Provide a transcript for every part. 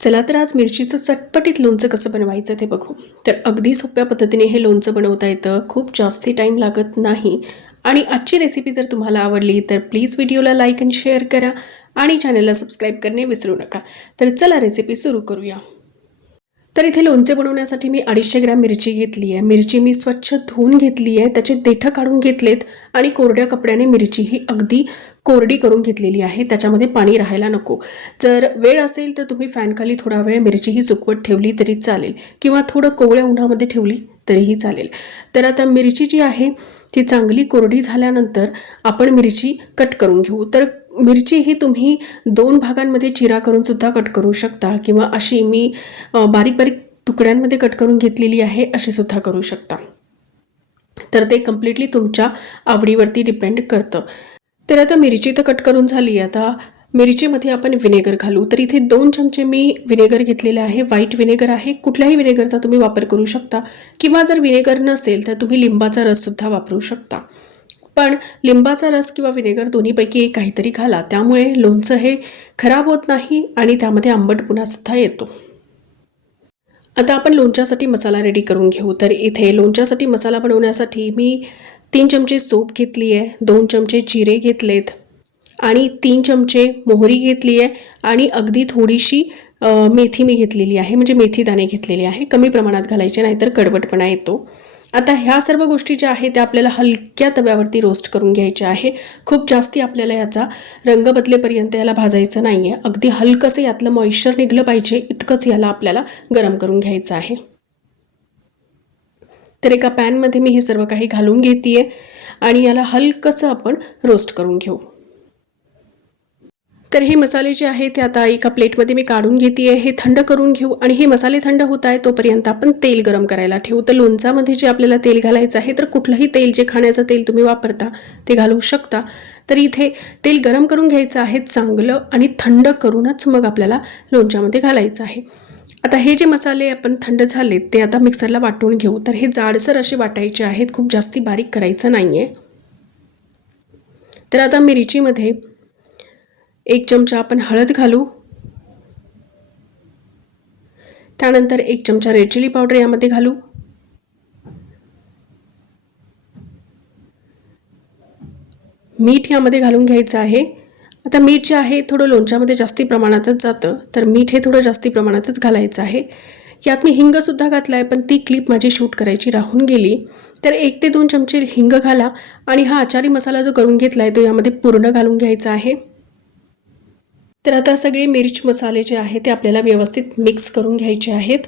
चला तर आज मिरचीचं चटपटीत लोणचं कसं बनवायचं ते बघू. तर अगदी सोप्या पद्धतीने हे लोणचं बनवता येतं, खूप जास्ती टाईम लागत नाही. आणि आजची रेसिपी जर तुम्हाला आवडली तर प्लीज व्हिडिओला लाईक आणि शेअर करा आणि चॅनलला सबस्क्राईब करणे विसरू नका. तर चला रेसिपी सुरू करूया. तर इथे लोणचे बनवण्यासाठी मी 250 ग्रॅम मिरची घेतली आहे. मिरची मी स्वच्छ धुवून घेतली आहे, त्याचे देठं काढून घेतलेत आणि कोरड्या कपड्याने मिरची ही अगदी कोरडी करून घेतलेली आहे, त्याच्यामध्ये पाणी राहायला नको. जर वेळ असेल तर तुम्ही फॅनखाली थोडा वेळ मिरची ही सुकवत ठेवली तरी चालेल किंवा थोडं कोवळ्या उन्हामध्ये ठेवली तरीही चालेल. तर आता मिरची जी आहे ती चांगली कोरडी झाल्यानंतर आपण मिरची कट करून घेऊ. तर मिरची ही तुम्ही 2 भागांमध्ये चिरा करून सुद्धा कट करू शकता किंवा अशी मी बारीक बारीक तुकड्यांमध्ये कट करून घेतलेली आहे, अशी सुद्धा करू शकता. तर ते कम्प्लिटली तुमच्या आवडीवरती डिपेंड करतं. तर आता मिरची तर कट करून झाली. आता मिरचीमध्ये आपण विनेगर घालू. तर इथे 2 चमचे मी विनेगर घेतलेले आहे. व्हाईट विनेगर आहे. कुठल्याही विनेगरचा तुम्ही वापर करू शकता किंवा जर विनेगर नसेल तर तुम्ही लिंबाचा रससुद्धा वापरू शकता. पण लिंबाचा रस किंवा विनेगर दोन्हीपैकी एक काहीतरी घाला, त्यामुळे लोणचं हे खराब होत नाही आणि त्यामध्ये आंबटपणासुद्धा येतो. आता आपण लोणच्यासाठी मसाला रेडी करून घेऊ. तर इथे लोणच्यासाठी मसाला बनवण्यासाठी मी 3 चमचे सोप घेतली आहे, 2 चमचे जिरे घेतलेत आणि 3 चमचे मोहरी घेतली आहे आणि अगदी थोडीशी मेथी मी घेतलेली आहे, म्हणजे मेथी दाणे घेतलेले आहे. कमी प्रमाणात घालायचे, नाहीतर कडवटपणा येतो. आता ह्या सर्व गोष्टी ज्या आहेत त्या आपल्याला हलक्या तव्यावरती रोस्ट करून घ्यायच्या आहे. खूप जास्ती आपल्याला याचा रंग बदलेपर्यंत याला भाजायचं नाही आहे. अगदी हलकंसं यातलं मॉइश्चर निघलं पाहिजे इतकंच याला आपल्याला गरम करून घ्यायचं आहे. तर एका पॅनमध्ये मी हे सर्व काही घालून घेते आहे आणि याला हलकंसं आपण रोस्ट करून घेऊ. तर हे मसाले जे आहेत ते आता एका प्लेटमध्ये मी काढून घेते आहे. हे थंड करून घेऊ आणि हे मसाले थंड होत आहे तोपर्यंत आपण तेल गरम करायला ठेवू. तर लोणचामध्ये जे आपल्याला तेल घालायचं आहे, तर कुठलंही तेल, जे खाण्याचं तेल तुम्ही वापरता ते घालू शकता. तर इथे तेल गरम करून घ्यायचं आहे चांगलं आणि थंड करूनच मग आपल्याला लोणच्यामध्ये घालायचं आहे. आता हे जे मसाले आपण थंड झालेत ते आता मिक्सरला वाटून घेऊ. तर हे जाडसर असे वाटायचे आहेत, खूप जास्ती बारीक करायचं नाही आहे. तर आता मिरचीमध्ये 1 चमचा आपण हळद घालू. त्यानंतर 1 चमचा रेड चिली पावडर यामध्ये घालू. मीठ यामध्ये घालून घ्यायचं आहे. आता मीठ जे आहे थोडं लोणच्यामध्ये जास्ती प्रमाणातच जातं, तर मीठ हे थोडं जास्ती प्रमाणातच घालायचं आहे. यात मी हिंगसुद्धा घातला आहे, पण ती क्लिप माझी शूट करायची राहून गेली. तर 1 ते 2 चमचे हिंग घाला आणि हा आचारी मसाला जो करून घेतला आहे तो यामध्ये पूर्ण घालून घ्यायचा आहे. तर आता सगळे मिर्च मसाले जे आहेत ते आपल्याला व्यवस्थित मिक्स करून घ्यायचे आहेत.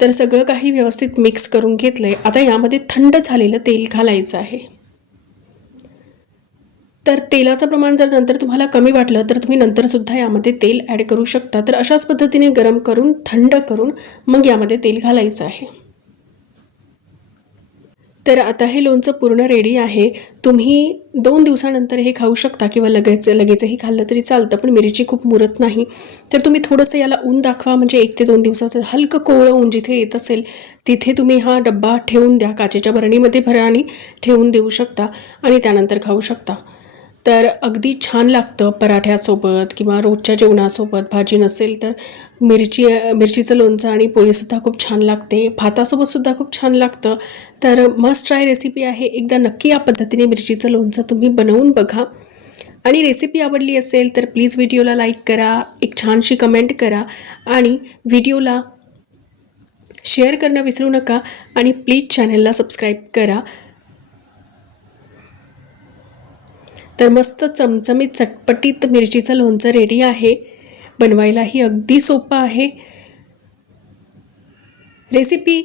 तर सगळं काही व्यवस्थित मिक्स करून घेतलंय. आता यामध्ये थंड झालेलं तेल घालायचं आहे. तर तेलाचं प्रमाण जर नंतर तुम्हाला कमी वाटलं तर तुम्ही नंतरसुद्धा यामध्ये तेल ॲड करू शकता. तर अशाच पद्धतीने गरम करून थंड करून मग यामध्ये तेल घालायचं आहे. तर आता हे लोणचं पूर्ण रेडी आहे. तुम्ही 2 दिवसानंतर हे खाऊ शकता किंवा लगेचही खाल्लं तरी चालतं, पण मिरची खूप मुरत नाही. तर तुम्ही थोडंसं याला ऊन दाखवा, म्हणजे 1 ते 2 दिवसाचं हलकं कोवळं ऊन जिथे येत असेल तिथे तुम्ही हा डब्बा ठेवून द्या. काचेच्या बरणीमध्ये भरा आणि ठेवून देऊ शकता आणि त्यानंतर खाऊ शकता. तर अगदी छान लागतं पराठ्यासोबत किंवा रोजच्या जेवणासोबत. भाजी नसेल तर मिरचीचं लोणचं आणि पोळीसुद्धा खूप छान लागते. भातासोबतसुद्धा खूप छान लागतं. तर मस्ट ट्राय रेसिपी आहे. एकदा नक्की या पद्धतीने मिरचीचं लोणचं तुम्ही बनवून बघा आणि रेसिपी आवडली असेल तर प्लीज व्हिडिओला लाईक करा, एक छानशी कमेंट करा आणि व्हिडिओला शेअर करणं विसरू नका आणि प्लीज चॅनलला सबस्क्राईब करा. तर मस्त चमचमीत चटपटीत मिरचीचं लोणचं रेडी आहे. बनवायलाही अगदी सोपं आहे. रेसिपी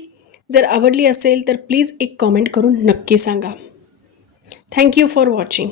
जर आवडली असेल तर प्लीज एक कॉमेंट करून नक्की सांगा. Thank you for watching.